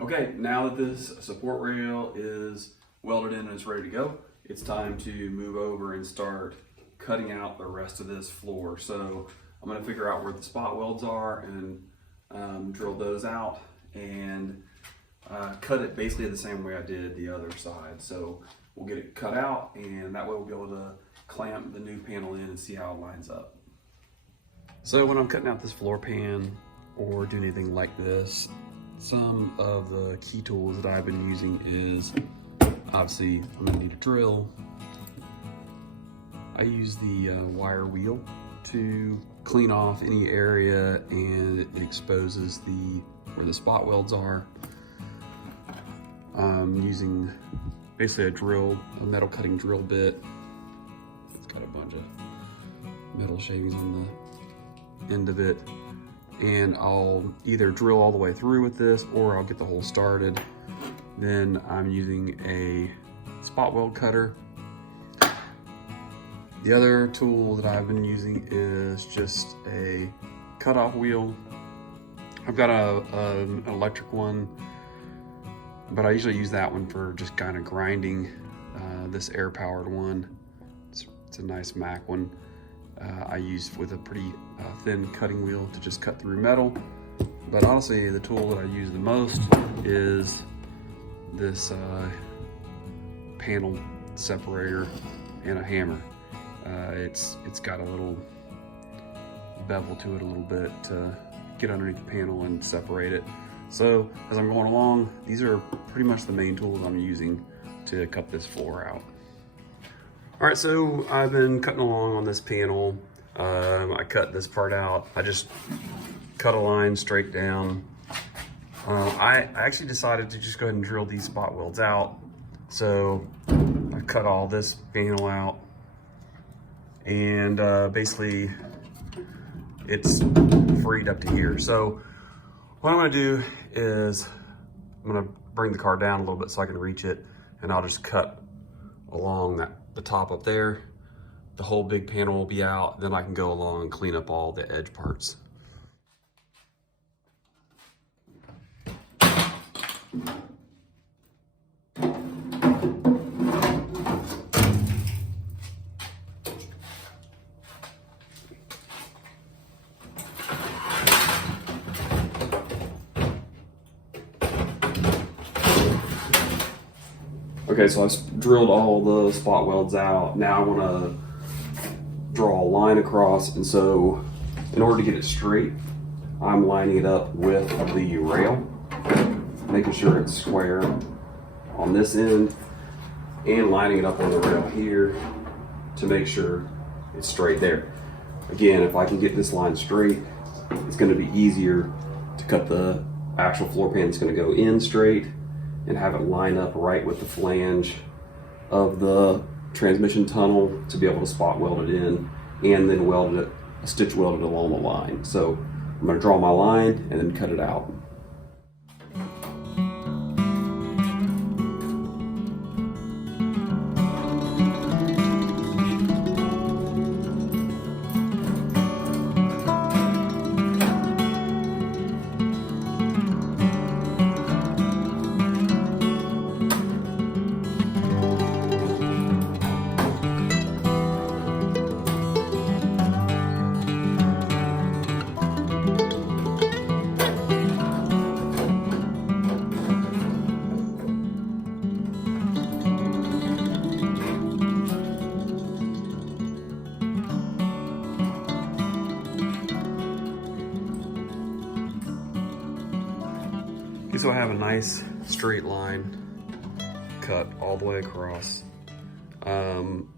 Okay, now that this support rail is welded in and it's ready to go, it's time to move over and start cutting out the rest of this floor. So I'm gonna figure out where the spot welds are and drill those out and cut it basically the same way I did the other side. So we'll get it cut out, and that way we'll be able to clamp the new panel in and see how it lines up. So when I'm cutting out this floor pan or doing anything like this, some of the key tools that I've been using is, obviously I'm gonna need a drill. I use the wire wheel to clean off any area, and it exposes where the spot welds are. I'm using basically a metal cutting drill bit. It's got a bunch of metal shavings on the end of it. And I'll either drill all the way through with this, or I'll get the hole started. Then I'm using a spot weld cutter. The other tool that I've been using is just a cutoff wheel. I've got an electric one, but I usually use that one for just kind of grinding. This air-powered one, it's a nice Mac one. I use with a pretty thin cutting wheel to just cut through metal. But honestly, the tool that I use the most is this panel separator and a hammer. It's got a little bevel to it a little bit to get underneath the panel and separate it. So as I'm going along, these are pretty much the main tools I'm using to cut this floor out. All right, so I've been cutting along on this panel. I cut this part out. I just cut a line straight down. I actually decided to just go ahead and drill these spot welds out. So I cut all this panel out, and basically it's freed up to here. So what I'm gonna do is I'm gonna bring the car down a little bit so I can reach it, and I'll just cut along the top up there. The whole big panel will be out, then I can go along and clean up all the edge parts. Okay, so I've drilled all the spot welds out. Now I want to draw a line across, and so in order to get it straight, I'm lining it up with the rail, making sure it's square on this end, and lining it up on the rail here to make sure it's straight there. Again, if I can get this line straight, it's going to be easier to cut the actual floor pan that's going to go in straight and have it line up right with the flange of the transmission tunnel to be able to spot weld it in, and then stitch weld it along the line. So I'm going to draw my line and then cut it out. So I have a nice straight line cut all the way across. And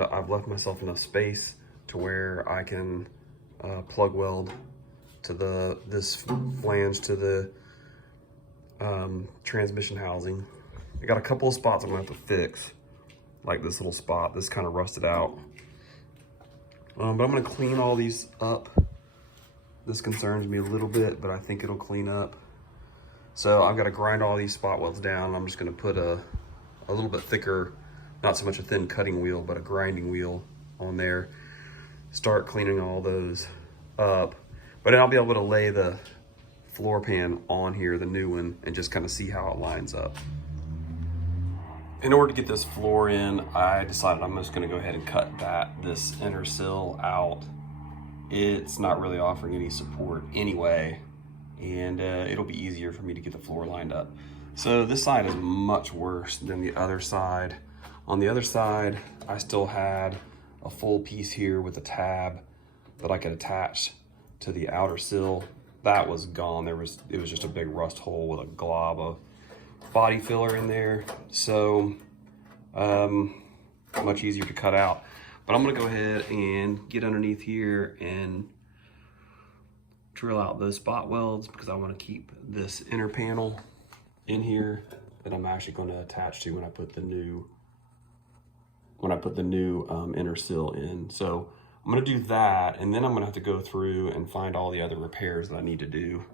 I've left myself enough space to where I can plug weld to this flange to the transmission housing. I got a couple of spots I'm gonna have to fix, like this little spot. This kind of rusted out. But I'm gonna clean all these up. This concerns me a little bit, but I think it'll clean up. So I've got to grind all these spot welds down. I'm just going to put a little bit thicker, not so much a thin cutting wheel, but a grinding wheel on there. Start cleaning all those up. But then I'll be able to lay the floor pan on here, the new one, and just kind of see how it lines up. In order to get this floor in, I decided I'm just gonna go ahead and cut this inner sill out. It's not really offering any support anyway, and it'll be easier for me to get the floor lined up. So this side is much worse than the other side. On the other side, I still had a full piece here with a tab that I could attach to the outer sill. That was gone. It was just a big rust hole with a glob of body filler in there. So much easier to cut out. But I'm gonna go ahead and get underneath here and drill out those spot welds because I want to keep this inner panel in here that I'm actually going to attach to when I put the new inner sill in. So I'm going to do that, and then I'm going to have to go through and find all the other repairs that I need to do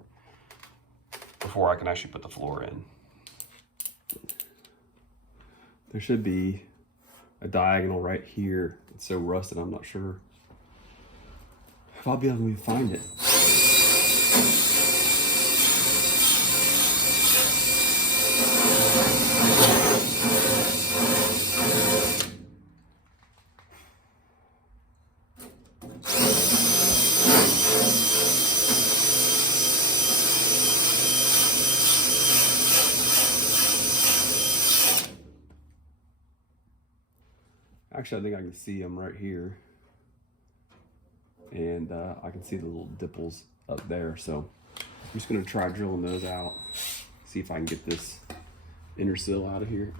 before I can actually put the floor in. There should be a diagonal right here. It's so rusted, I'm not sure if I'll be able to find it. Actually, I think I can see them right here. And I can see the little dipples up there. So I'm just gonna try drilling those out. See if I can get this inner sill out of here.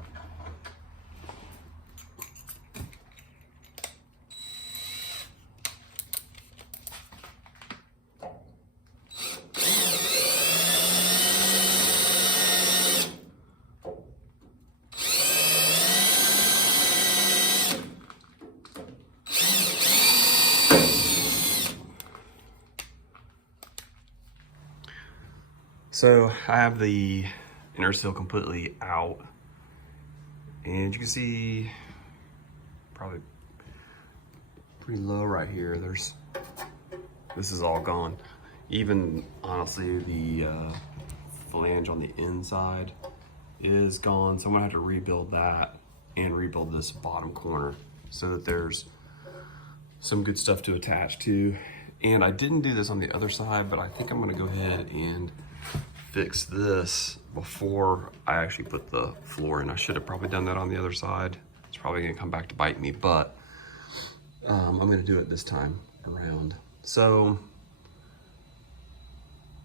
So I have the inner sill completely out, and you can see probably pretty low right here. This is all gone. Even honestly, the flange on the inside is gone. So I'm gonna have to rebuild that and rebuild this bottom corner so that there's some good stuff to attach to. And I didn't do this on the other side, but I think I'm gonna go ahead and fix this before I actually put the floor in. I should have probably done that on the other side. It's probably gonna come back to bite me, but I'm gonna do it this time around. So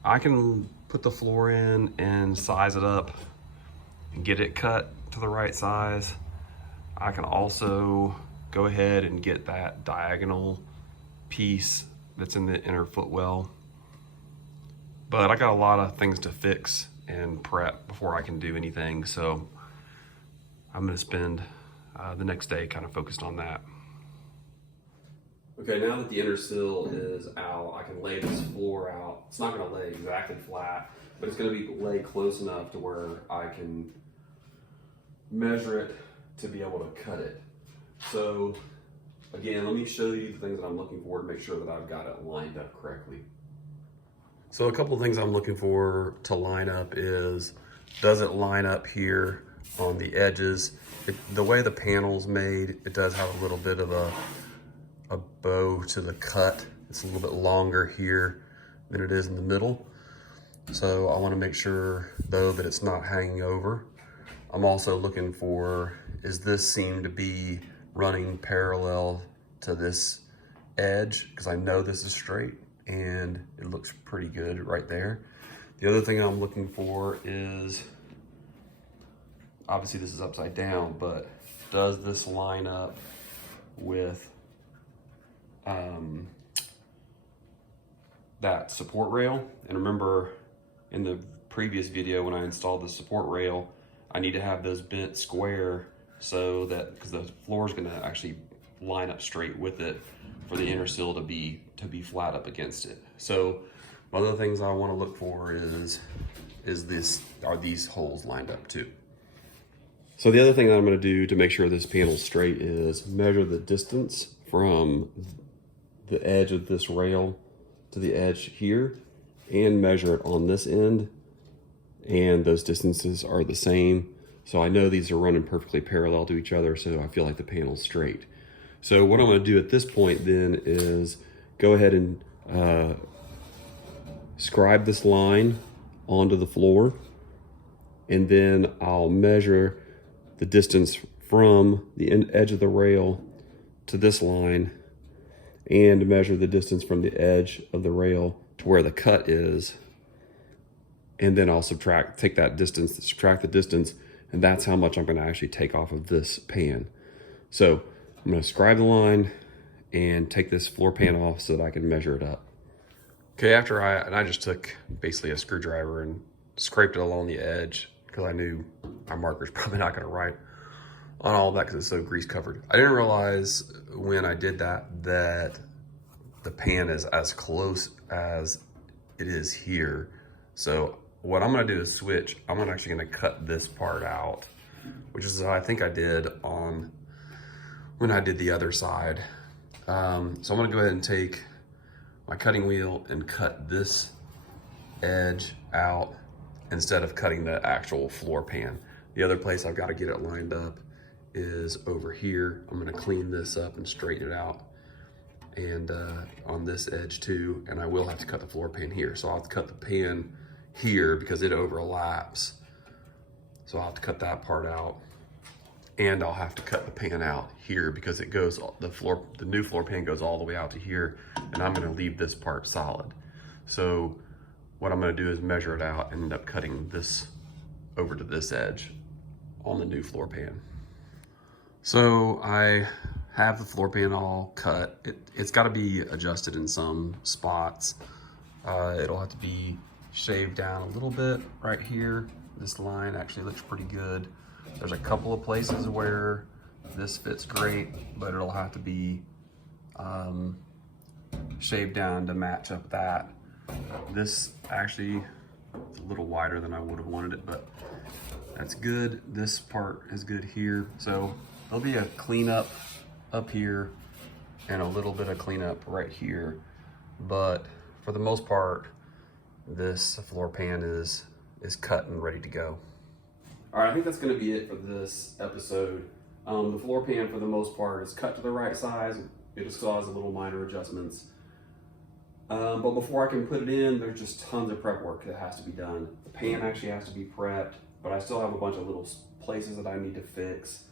I can put the floor in and size it up and get it cut to the right size. I can also go ahead and get that diagonal piece that's in the inner footwell. But I got a lot of things to fix and prep before I can do anything. So I'm gonna spend the next day kind of focused on that. Okay, now that the inner sill is out, I can lay this floor out. It's not gonna lay exactly flat, but it's gonna be laid close enough to where I can measure it to be able to cut it. So again, let me show you the things that I'm looking for to make sure that I've got it lined up correctly. So a couple of things I'm looking for to line up is, does it line up here on the edges? The way the panel's made, it does have a little bit of a bow to the cut. It's a little bit longer here than it is in the middle. So I want to make sure though that it's not hanging over. I'm also looking for, is this seam to be running parallel to this edge? Because I know this is straight and it looks pretty good right there. The other thing I'm looking for is, obviously this is upside down, but does this line up with that support rail? And remember in the previous video when I installed the support rail, I need to have those bent square so that, because the floor is gonna actually line up straight with it for the inner sill to be flat up against it. So one of the things I want to look for are these holes lined up too. So the other thing that I'm going to do to make sure this panel's straight is measure the distance from the edge of this rail to the edge here, and measure it on this end, and those distances are the same. So I know these are running perfectly parallel to each other, so I feel like the panel's straight. So what I'm going to do at this point then is go ahead and scribe this line onto the floor, and then I'll measure the distance from the edge of the rail to this line, and measure the distance from the edge of the rail to where the cut is, and then I'll take that distance, subtract the distance, and that's how much I'm going to actually take off of this pan. So I'm going to scribe the line and take this floor pan off so that I can measure it up. Okay, I just took basically a screwdriver and scraped it along the edge because I knew my marker's probably not going to write on all of that because it's so grease covered. I didn't realize when I did that the pan is as close as it is here. So what I'm gonna do is switch. I'm actually gonna cut this part out, which is what I think I did when I did the other side. So I'm gonna go ahead and take my cutting wheel and cut this edge out instead of cutting the actual floor pan. The other place I've got to get it lined up is over here. I'm gonna clean this up and straighten it out, and on this edge too, and I will have to cut the floor pan here. So I'll have to cut the pan here because it overlaps. So I'll have to cut that part out, and I'll have to cut the pan out here because it goes, the new floor pan goes all the way out to here, and I'm gonna leave this part solid. So what I'm gonna do is measure it out and end up cutting this over to this edge on the new floor pan. So I have the floor pan all cut. It's got to be adjusted in some spots. It'll have to be shaved down a little bit right here. This line actually looks pretty good. There's a couple of places where this fits great, but it'll have to be shaved down to match up that. This actually is a little wider than I would have wanted it, but that's good. This part is good here. So there'll be a cleanup up here and a little bit of cleanup right here. But for the most part, this floor pan is cut and ready to go. All right, I think that's gonna be it for this episode. The floor pan for the most part is cut to the right size. It just still has a little minor adjustments. But before I can put it in, there's just tons of prep work that has to be done. The pan actually has to be prepped, but I still have a bunch of little places that I need to fix.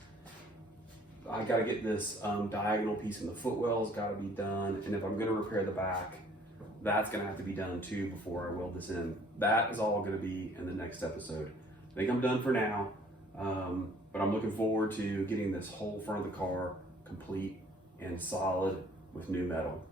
I gotta get this diagonal piece in the footwell's gotta be done, and if I'm gonna repair the back, that's gonna have to be done too before I weld this in. That is all gonna be in the next episode. I think I'm done for now, but I'm looking forward to getting this whole front of the car complete and solid with new metal.